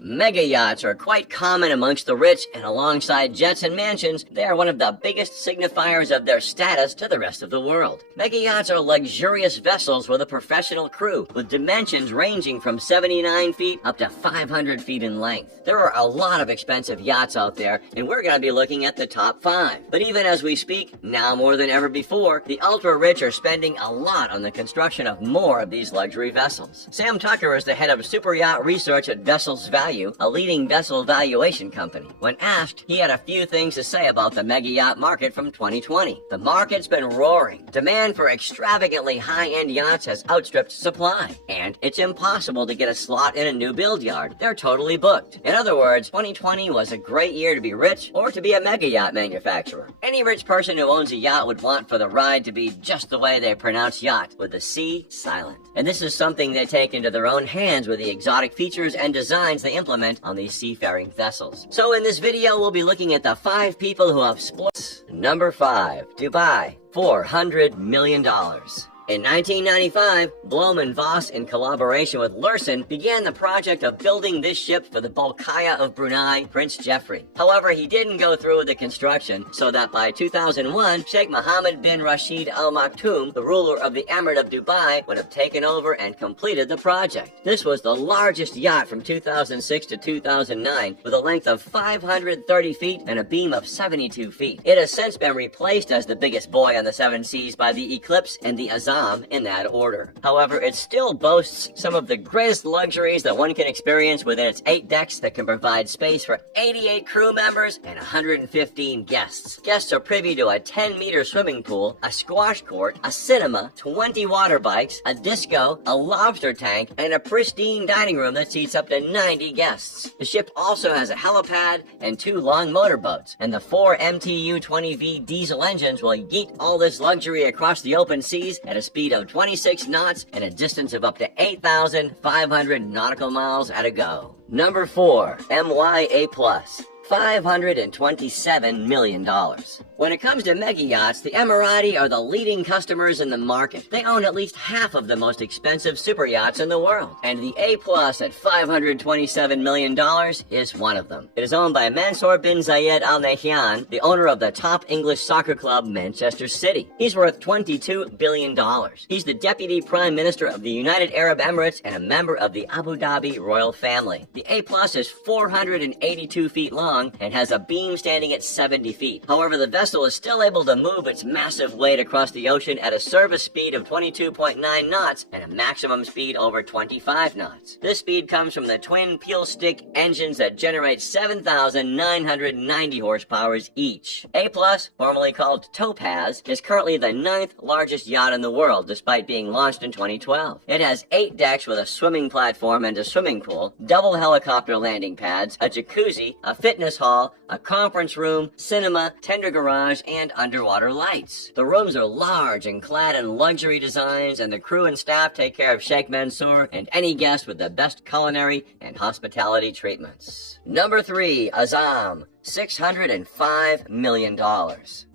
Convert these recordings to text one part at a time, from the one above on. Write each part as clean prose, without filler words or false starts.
Mega yachts are quite common amongst the rich, and alongside jets and mansions, they are one of the biggest signifiers of their status to the rest of the world. Mega yachts are luxurious vessels with a professional crew, with dimensions ranging from 79 feet up to 500 feet in length. There are a lot of expensive yachts out there, and we're going to be looking at the top 5. But even as we speak, now more than ever before, the ultra-rich are spending a lot on the construction of more of these luxury vessels. Sam Tucker is the head of super yacht research at Vessels Value, a leading vessel valuation company. When asked, he had a few things to say about the mega yacht market from 2020. The market's been roaring. Demand for extravagantly high-end yachts has outstripped supply, and it's impossible to get a slot in a new build yard. They're totally booked. In other words, 2020 was a great year to be rich or to be a mega yacht manufacturer. Any rich person who owns a yacht would want for the ride to be just the way they pronounce yacht, with the C silent. And this is something they take into their own hands with the exotic features and designs they implement on these seafaring vessels. So in this video, we'll be looking at the 5 people who have split. Number 5, Dubai, $400 million. In 1995, Blom and Voss, in collaboration with Lursen, began the project of building this ship for the Bolkiah of Brunei, Prince Jeffrey. However, he didn't go through with the construction, so that by 2001, Sheikh Mohammed bin Rashid Al Maktoum, the ruler of the Emirate of Dubai, would have taken over and completed the project. This was the largest yacht from 2006 to 2009, with a length of 530 feet and a beam of 72 feet. It has since been replaced as the biggest boy on the 7 seas by the Eclipse and the Azam in that order. However, it still boasts some of the greatest luxuries that one can experience within its 8 decks that can provide space for 88 crew members and 115 guests. Guests are privy to a 10-meter swimming pool, a squash court, a cinema, 20 water bikes, a disco, a lobster tank, and a pristine dining room that seats up to 90 guests. The ship also has a helipad and 2 long motorboats, and the 4 MTU 20V diesel engines will yeet all this luxury across the open seas at a speed of 26 knots and a distance of up to 8,500 nautical miles at a go. Number 4, MYA Plus. $527 million. When it comes to mega yachts, the Emirati are the leading customers in the market. They own at least half of the most expensive super yachts in the world, and the A Plus at $527 million is one of them. It is owned by Mansour bin Zayed Al Nahyan, the owner of the top English soccer club Manchester City. He's worth $22 billion. He's the Deputy Prime Minister of the United Arab Emirates and a member of the Abu Dhabi royal family. The A Plus is 482 feet long and has a beam standing at 70 feet. However, the vessel is still able to move its massive weight across the ocean at a service speed of 22.9 knots and a maximum speed over 25 knots. This speed comes from the twin peel stick engines that generate 7,990 horsepower each. A Plus, formerly called Topaz, is currently the 9th largest yacht in the world, despite being launched in 2012. It has 8 decks with a swimming platform and a swimming pool, double helicopter landing pads, a jacuzzi, a fitness hall, a conference room, cinema, tender garage, and underwater lights. The rooms are large and clad in luxury designs, and the crew and staff take care of Sheikh Mansour and any guest with the best culinary and hospitality treatments. Number 3, Azam. $605 million.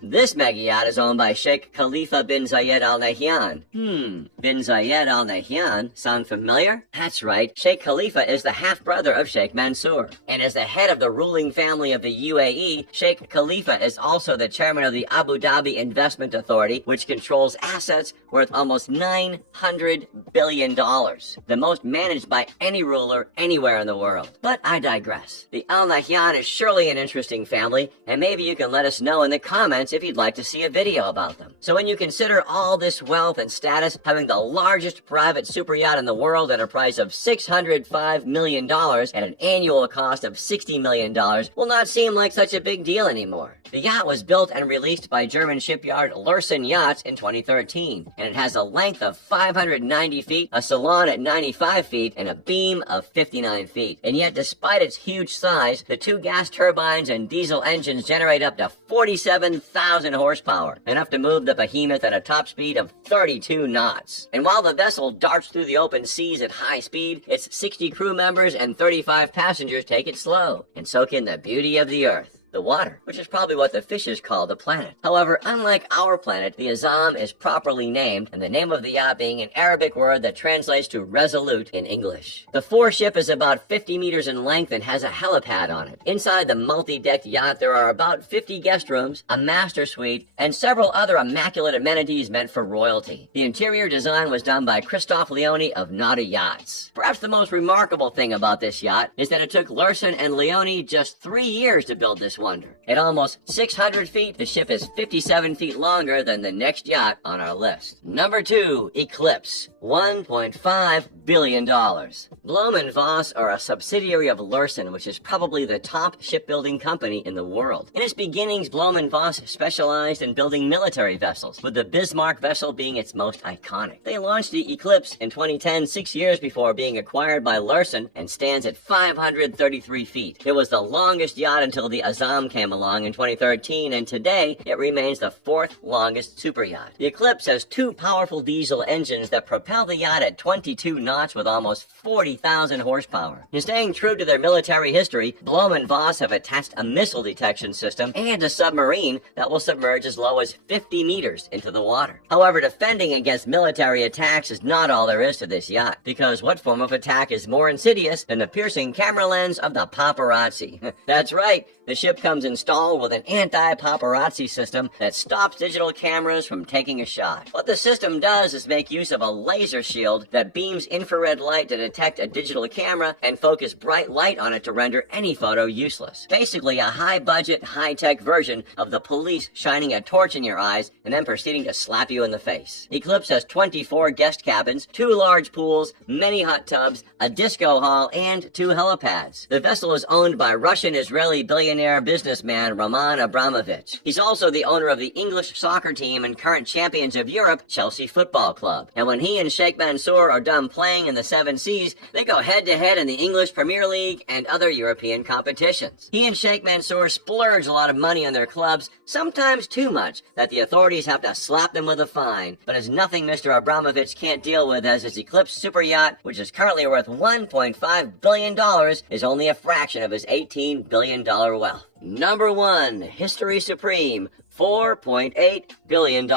This mega yacht is owned by Sheikh Khalifa bin Zayed Al Nahyan. Bin Zayed Al Nahyan sound familiar? That's right, Sheikh Khalifa is the half-brother of Sheikh Mansour. And as the head of the ruling family of the UAE, Sheikh Khalifa is also the chairman of the Abu Dhabi Investment Authority, which controls assets worth almost $900 billion, the most managed by any ruler anywhere in the world. But I digress. The Al Nahyan is surely an interesting family, and maybe you can let us know in the comments if you'd like to see a video about them. So when you consider all this wealth and status, having the largest private super yacht in the world at a price of $605 million at an annual cost of $60 million will not seem like such a big deal anymore. The yacht was built and released by German shipyard Lursen Yachts in 2013, and it has a length of 590 feet, a salon at 95 feet, and a beam of 59 feet. And yet, despite its huge size, the 2 gas turbines and diesel engines generate up to 47,000 horsepower, enough to move the behemoth at a top speed of 32 knots. And while the vessel darts through the open seas at high speed, its 60 crew members and 35 passengers take it slow and soak in the beauty of the earth. the water, which is probably what the fishes call the planet. However, unlike our planet, the Azam is properly named, and the name of the yacht being an Arabic word that translates to resolute in English. The foreship is about 50 meters in length and has a helipad on it. Inside the multi-decked yacht, there are about 50 guest rooms, a master suite, and several other immaculate amenities meant for royalty. The interior design was done by Christoph Leone of Naughty Yachts. Perhaps the most remarkable thing about this yacht is that it took Lursen and Leone just 3 years to build this wonder. At almost 600 feet, the ship is 57 feet longer than the next yacht on our list. Number 2, Eclipse, $1.5 billion. Blohm & Voss are a subsidiary of Lursen, which is probably the top shipbuilding company in the world. In its beginnings, Blohm & Voss specialized in building military vessels, with the Bismarck vessel being its most iconic. They launched the Eclipse in 2010, 6 years before being acquired by Lursen, and stands at 533 feet. It was the longest yacht until the Azam came along in 2013, and today it remains the 4th longest super yacht. The Eclipse has 2 powerful diesel engines that propel the yacht at 22 knots with almost 40,000 horsepower. In staying true to their military history, Blohm & Voss have attached a missile detection system and a submarine that will submerge as low as 50 meters into the water. However, defending against military attacks is not all there is to this yacht, because what form of attack is more insidious than the piercing camera lens of the paparazzi? That's right, the ship comes installed with an anti-paparazzi system that stops digital cameras from taking a shot. What the system does is make use of a laser shield that beams infrared light to detect a digital camera and focus bright light on it to render any photo useless. Basically a high-budget, high-tech version of the police shining a torch in your eyes and then proceeding to slap you in the face. Eclipse has 24 guest cabins, 2 large pools, many hot tubs, a disco hall, and 2 helipads. The vessel is owned by Russian-Israeli billionaire businessman Roman Abramovich. He's also the owner of the English soccer team and current champions of Europe, Chelsea Football Club. And when he and Sheikh Mansour are done playing in the 7 Seas, they go head-to-head in the English Premier League and other European competitions. He and Sheikh Mansour splurge a lot of money on their clubs, sometimes too much, that the authorities have to slap them with a fine. But it's nothing Mr. Abramovich can't deal with, as his Eclipse super yacht, which is currently worth $1.5 billion, is only a fraction of his $18 billion wealth. Number 1, History Supreme, $4.8 billion.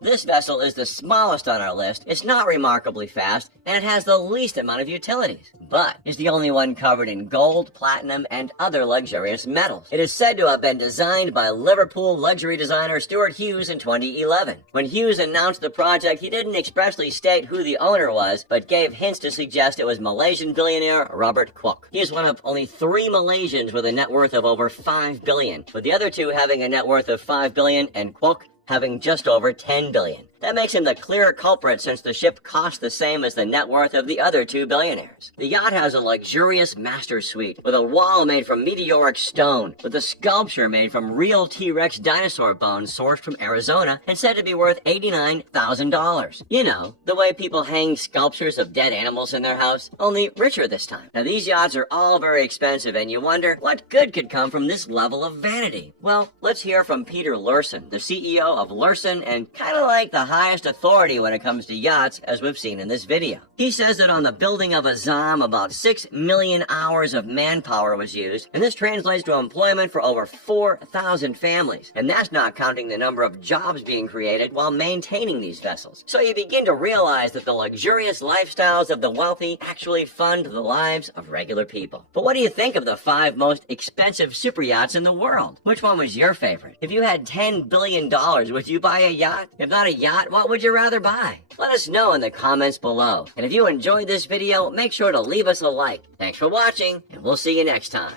This vessel is the smallest on our list, it's not remarkably fast, and it has the least amount of utilities, but is the only one covered in gold, platinum, and other luxurious metals. It is said to have been designed by Liverpool luxury designer Stuart Hughes in 2011. When Hughes announced the project, he didn't expressly state who the owner was, but gave hints to suggest it was Malaysian billionaire Robert Kwok. He is one of only 3 Malaysians with a net worth of over $5 billion, with the other 2 having a net worth of $5 billion and Kwok having just over $10 billion. That makes him the clear culprit, since the ship costs the same as the net worth of the other 2 billionaires. The yacht has a luxurious master suite with a wall made from meteoric stone, with a sculpture made from real T-Rex dinosaur bones sourced from Arizona and said to be worth $89,000. You know, the way people hang sculptures of dead animals in their house, only richer this time. Now, these yachts are all very expensive, and you wonder what good could come from this level of vanity. Well, let's hear from Peter Lursen, the CEO of Lursen, and kind of like the highest authority when it comes to yachts, as we've seen in this video. He says that on the building of Azam, about 6 million hours of manpower was used, and this translates to employment for over 4,000 families. And that's not counting the number of jobs being created while maintaining these vessels. So you begin to realize that the luxurious lifestyles of the wealthy actually fund the lives of regular people. But what do you think of the 5 most expensive super yachts in the world? Which one was your favorite? If you had $10 billion, would you buy a yacht? If not a yacht, what would you rather buy? Let us know in the comments below. And if you enjoyed this video, make sure to leave us a like. Thanks for watching, and we'll see you next time.